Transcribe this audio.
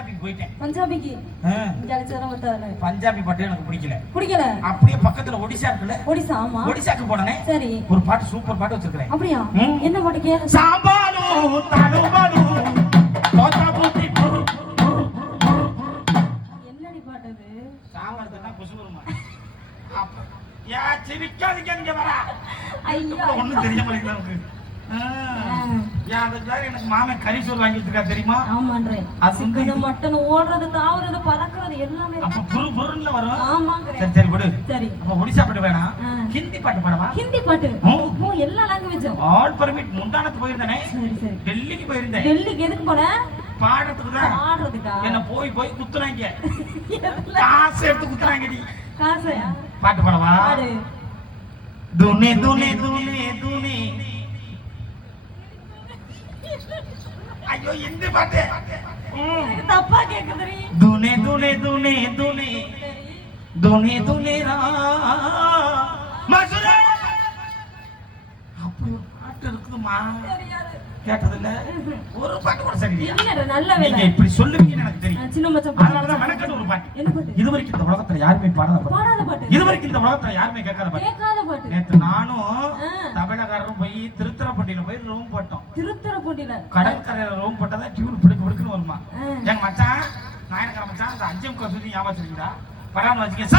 பஞ்சாபிக்கு போயிட்டேன். பஞ்சாபிக்கு பஞ்சாபி பாட்டு எனக்கு பிடிக்கல. அப்படியே பக்கத்துல ஒடிசா இருக்குல்ல, ஒடிசா. ஆமா, ஒடிசாக்கு போனே. சரி, ஒரு பாட்டு சூப்பர் பாட்டு வச்சிருக்கேன். அப்படியா? என்ன பாட்டு கேளு. சாம்பாலு தலுமலு கோதாபுத்தி. என்னடி பாட்டு அது? சாவறதுனா குசுகுருமா. யா சிரிக்காதீங்க, இங்க வர. ஐயா, ஒண்ணும் தெரிய மாட்டேங்குது நமக்கு. யா அதுக்கு எனக்கு மாமன் கறி சோறு வாங்கி வச்சிருக்கா தெரியுமா? ஆமான்றே. அது வந்து மட்டன் ஓடுறது, தாவுறது, பறக்குறது எல்லாமே அப்ப புருன்னு வரும். ஆமாங்க. சரி சரி விடு. சரி, அப்ப ஒடிசா பாட்டு வேணாம், ஹிந்தி பாட்டு பாடவா? ஹிந்தி பாட்டு. ஓ, எல்லா லாங்குவேஜும். All permit. முந்தானத்து போயிருந்தேனே. சரி சரி. டெல்லிக்கு போயிருந்தேன். டெல்லிக்கு எதுக்கு போன? பாடுறதுக்கு தான். பாடுறதுக்கா? என்ன போய் போய் குத்துறாங்க, காசு எடுத்து குத்துறாங்கடி. காசு? பாட்டு பாடவா? பாடு. துனே துனே துனே துனே. ஐயோ, இந்த பாட்டு தப்பா கேக்குதுரி. துனே துனே துனே துனே துனே துனே ரா மசுரே. அப்படி ஒரு பாட்டு இருக்குதுமா, கேட்டதில்ல? ஒரு பாட்டு கூட சரியா? இல்ல, நல்ல வேலை. நீங்க இப்படி சொல்லுவீங்கன்னு எனக்கு தெரியும். சின்ன மச்சான் அதனாலதான் மெனக்கெட்டு ஒரு பாட்டு. என்ன பாட்டு? இதுவரைக்கும் இந்த உலகத்துல யாருமே பாடாத பாட்டு. இதுவரைக்கும் இந்த உலகத்துல யாருமே கேட்காத பாட்டு. நேத்து நானும் தமிழகாரரும் போய் திருத்துறைப்பூண்டியில போய் ரூம் போட்டோம். திருத்துறைப்பூண்டியில கடற்கரையில ரூம் போட்டதான் டியூன் பிடிக்குன்னு வருமா. எங்க மச்சான் நாயனக்கார மச்சான் அந்த 5 முக்கா சுத்தி ஞாபகம் வச்சிருக்கீங்களா? பராம வச்சுக்க.